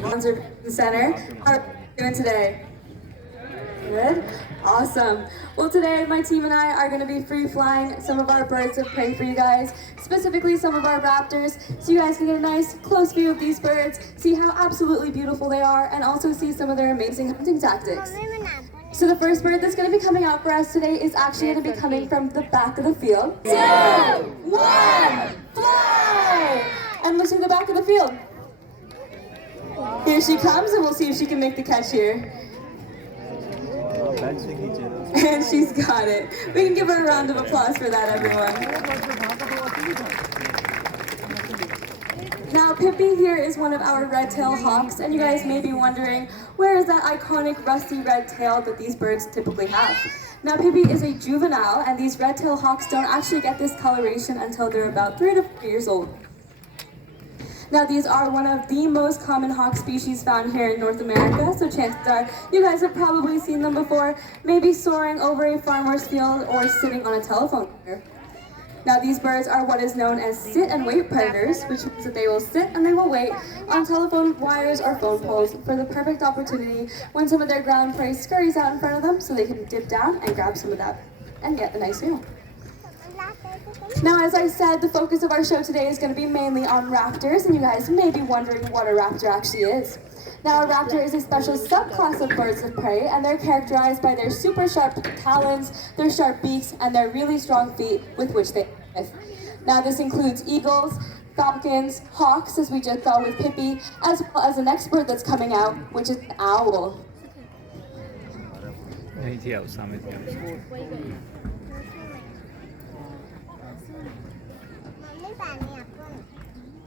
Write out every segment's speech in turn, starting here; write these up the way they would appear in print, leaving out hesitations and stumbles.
Conservation Center. How are you doing today? Good? Awesome. Well, today my team and I are going to be free flying some of our birds of prey for you guys, specifically some of our raptors, so you guys can get a nice close view of these birds, see how absolutely beautiful they are, and also see some of their amazing hunting tactics. So the first bird that's going to be coming out for us today is actually going to be coming from the back of the field. 2, 1, fly! And look to the back of the field. Here she comes, and we'll see if she can make the catch here. And she's got it. We can give her a round of applause for that, everyone. Now, Pippi here is one of our red-tailed hawks, and you guys may be wondering, where is that iconic rusty red tail that these birds typically have? Now, Pippi is a juvenile, and these red-tailed hawks don't actually get this coloration until they're about 3 to 4 years old. Now, these are one of the most common hawk species found here in North America, so chances are you guys have probably seen them before, maybe soaring over a farmer's field or sitting on a telephone wire. Now, these birds are what is known as sit and wait predators, which means that they will sit and they will wait on telephone wires or phone poles for the perfect opportunity when some of their ground prey scurries out in front of them so they can dip down and grab some of that and get a nice meal. Now, as I said, the focus of our show today is going to be mainly on raptors, and you guys may be wondering what a raptor actually is. Now, a raptor is a special subclass of birds of prey, and they're characterized by their super sharp talons, their sharp beaks, and their really strong feet with which they live. Now, this includes eagles, falcons, hawks, as we just saw with Pippi, as well as the next bird that's coming out, which is an owl.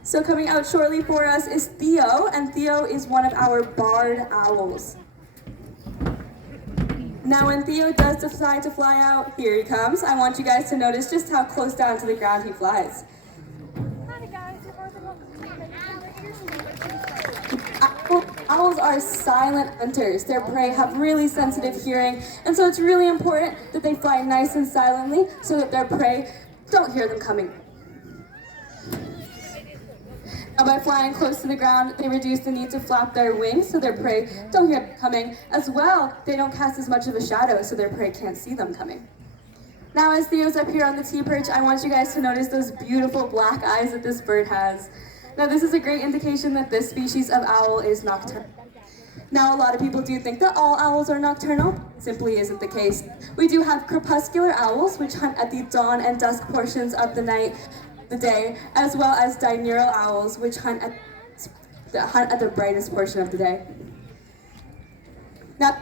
So coming out shortly for us is Theo, and Theo is one of our barred owls. Now when Theo does decide to fly out, here he comes. I want you guys to notice just how close down to the ground he flies. Owls are silent hunters. Their prey have really sensitive hearing, and so it's really important that they fly nice and silently so that their prey don't hear them coming. Now, by flying close to the ground, they reduce the need to flap their wings so their prey don't hear them coming. As well, they don't cast as much of a shadow so their prey can't see them coming. Now, as Theo's up here on the T-perch, I want you guys to notice those beautiful black eyes that this bird has. Now, this is a great indication that this species of owl is nocturnal. Now, a lot of people do think that all owls are nocturnal. Simply isn't the case. We do have crepuscular owls, which hunt at the dawn and dusk portions of the night, the day, as well as diurnal owls, which hunt at the brightest portion of the day. Now,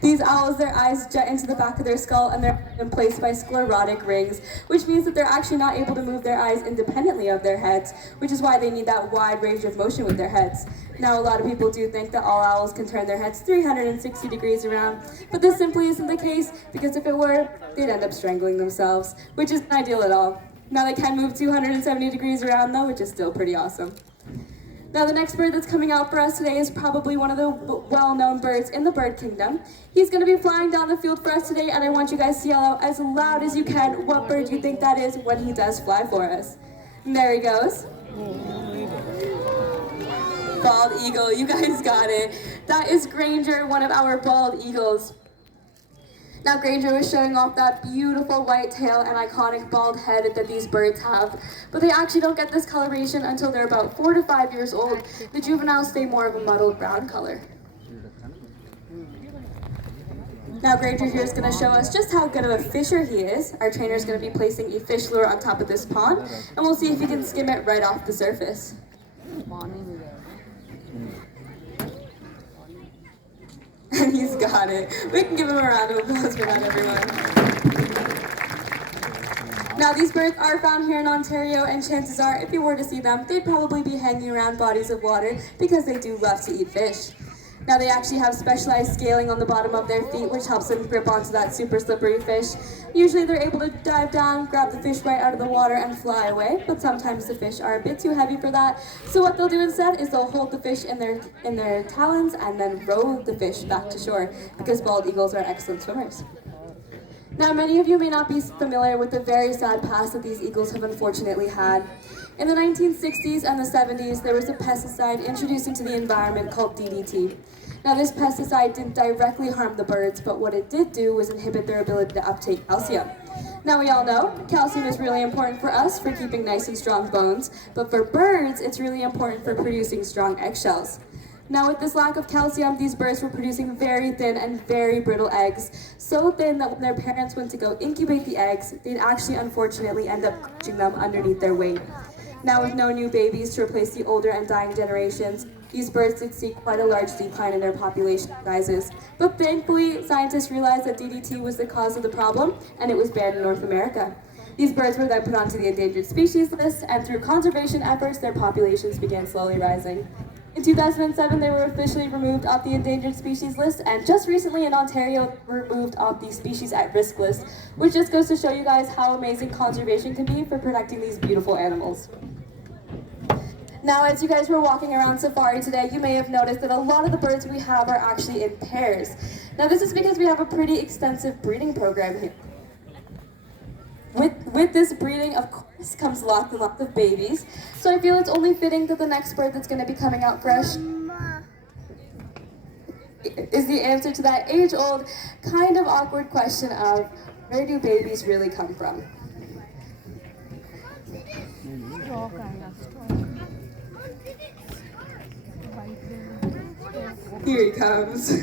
these owls, their eyes jet into the back of their skull and they're placed by sclerotic rings, which means that they're actually not able to move their eyes independently of their heads, which is why they need that wide range of motion with their heads. Now, a lot of people do think that all owls can turn their heads 360 degrees around, but this simply isn't the case, because if it were, they'd end up strangling themselves, which isn't ideal at all. Now, they can move 270 degrees around though, which is still pretty awesome. Now, the next bird that's coming out for us today is probably one of the well-known birds in the bird kingdom. He's going to be flying down the field for us today, and I want you guys to yell out as loud as you can what bird you think that is when he does fly for us. And there he goes. Bald eagle, you guys got it. That is Granger, one of our bald eagles. Now, Granger was showing off that beautiful white tail and iconic bald head that these birds have, but they actually don't get this coloration until they're about 4 to 5 years old. The juveniles stay more of a muddled brown color. Now, Granger here is going to show us just how good of a fisher he is. Our trainer is going to be placing a fish lure on top of this pond, and we'll see if he can skim it right off the surface. And he's got it. We can give him a round of applause for that, everyone. Now, these birds are found here in Ontario, and chances are, if you were to see them, they'd probably be hanging around bodies of water because they do love to eat fish. Now, they actually have specialized scaling on the bottom of their feet, which helps them grip onto that super slippery fish. Usually, they're able to dive down, grab the fish right out of the water, and fly away, but sometimes the fish are a bit too heavy for that. So what they'll do instead is they'll hold the fish in their talons and then row the fish back to shore, because bald eagles are excellent swimmers. Now, many of you may not be familiar with the very sad past that these eagles have unfortunately had. In the 1960s and the 70s, there was a pesticide introduced into the environment called DDT. Now, this pesticide didn't directly harm the birds, but what it did do was inhibit their ability to uptake calcium. Now, we all know calcium is really important for us for keeping nice and strong bones, but for birds, it's really important for producing strong eggshells. Now, with this lack of calcium, these birds were producing very thin and very brittle eggs, so thin that when their parents went to go incubate the eggs, they'd actually unfortunately end up crushing them underneath their weight. Now, with no new babies to replace the older and dying generations, these birds did see quite a large decline in their population sizes. But thankfully, scientists realized that DDT was the cause of the problem, and it was banned in North America. These birds were then put onto the endangered species list, and through conservation efforts, their populations began slowly rising. In 2007, they were officially removed off the endangered species list, and just recently in Ontario, they were removed off the species at risk list, which just goes to show you guys how amazing conservation can be for protecting these beautiful animals. Now, as you guys were walking around safari today, you may have noticed that a lot of the birds we have are actually in pairs. Now, this is because we have a pretty extensive breeding program here. With this breeding, of course, comes lots and lots of babies. So I feel it's only fitting that the next bird that's going to be coming out fresh is the answer to that age-old, kind of awkward question of, where do babies really come from? Here he comes.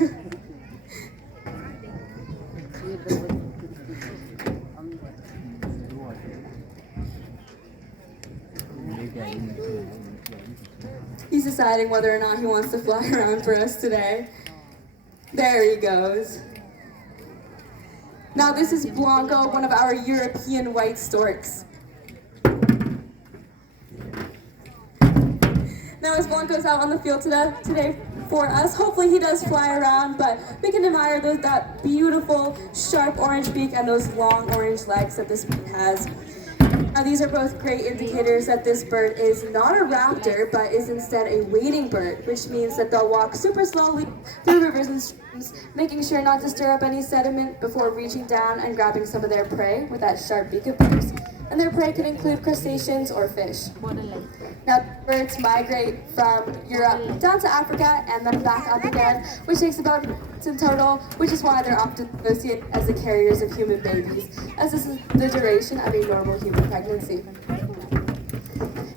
He's deciding whether or not he wants to fly around for us today. There he goes. Now this is Blanco, one of our European white storks. Now as Blanco's out on the field today for us, hopefully he does fly around, but we can admire that beautiful sharp orange beak and those long orange legs that this beak has. Now these are both great indicators that this bird is not a raptor, but is instead a wading bird, which means that they'll walk super slowly through rivers and streams, making sure not to stir up any sediment before reaching down and grabbing some of their prey with that sharp beak of theirs. And their prey can include crustaceans or fish. Now, birds migrate from Europe down to Africa and then back up again, which takes about months in total, which is why they're often associated as the carriers of human babies, as this is the duration of a normal human pregnancy.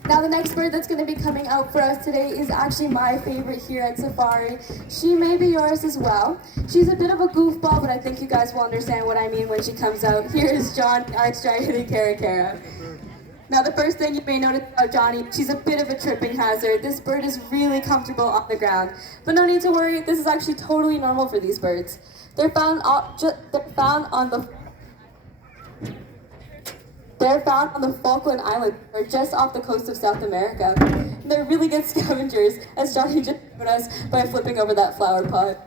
Now, the next bird that's going to be coming out for us today is actually my favorite here at Safari. She may be yours as well. She's a bit of a goofball, but I think you guys will understand what I mean when she comes out. Here is Johnny, our striated caracara. Now, the first thing you may notice about Johnny, she's a bit of a tripping hazard. This bird is really comfortable on the ground. But no need to worry, this is actually totally normal for these birds. They're found on the Falkland Islands, or just off the coast of South America. And they're really good scavengers, as Johnny just showed us by flipping over that flower pot.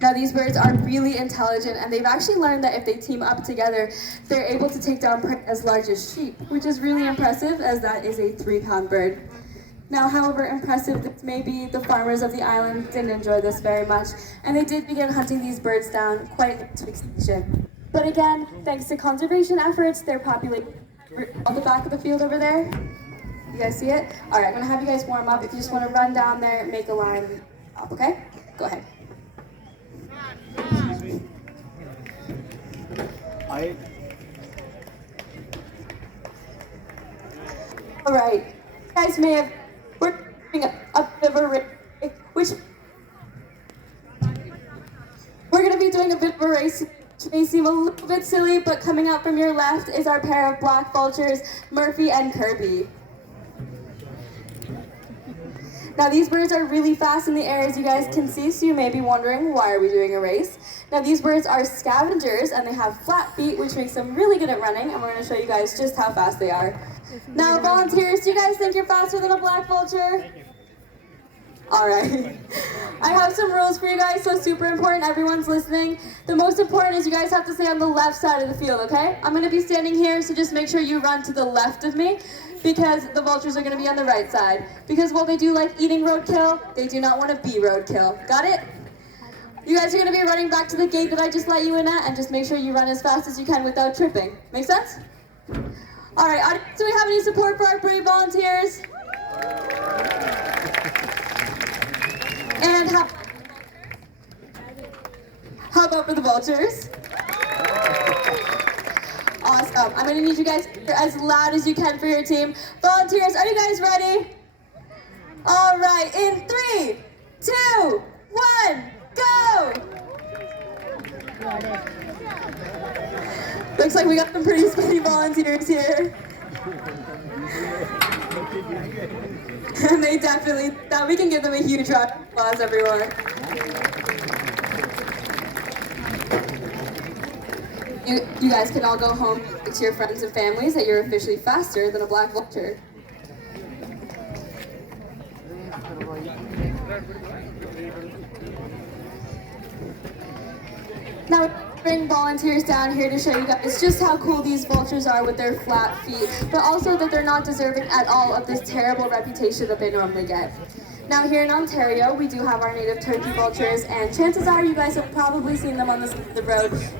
Now these birds are really intelligent, and they've actually learned that if they team up together, they're able to take down prey as large as sheep, which is really impressive, as that is a 3-pound bird. Now, however impressive this may be, the farmers of the island didn't enjoy this very much, and they did begin hunting these birds down quite to extinction. But again, thanks to conservation efforts, they're populated on the back of the field over there. You guys see it? All right, I'm gonna have you guys warm up. If you just wanna run down there, make a line up, okay? Go ahead. All right, you guys may have, we're doing a bit of a race, which we're gonna be doing a bit of a race, which may seem a little bit silly, but coming out from your left is our pair of black vultures, Murphy and Kirby. Now these birds are really fast in the air, as you guys can see, so you may be wondering, why are we doing a race? Now these birds are scavengers, and they have flat feet, which makes them really good at running, and we're going to show you guys just how fast they are. Now volunteers, do you guys think you're faster than a black vulture? Alright. I have some rules for you guys, so super important, everyone's listening. The most important is you guys have to stay on the left side of the field, okay? I'm going to be standing here, so just make sure you run to the left of me, because the vultures are going to be on the right side. Because while they do like eating roadkill, they do not want to be roadkill. Got it? You guys are going to be running back to the gate that I just let you in at, and just make sure you run as fast as you can without tripping. Make sense? All right, audience, do we have any support for our brave volunteers? And how about for the vultures? Awesome. I'm going to need you guys to hear as loud as you can for your team. Volunteers, are you guys ready? All right, in 3, 2, 1, go! Looks like we got some pretty speedy volunteers here. And they definitely, that we can give them a huge round of applause, everyone. You guys can all go home to your friends and families that you're officially faster than a black vulture. Now, bring volunteers down here to show you guys just how cool these vultures are with their flat feet, but also that they're not deserving at all of this terrible reputation that they normally get. Now, here in Ontario, we do have our native turkey vultures, and chances are you guys have probably seen them on the side of the road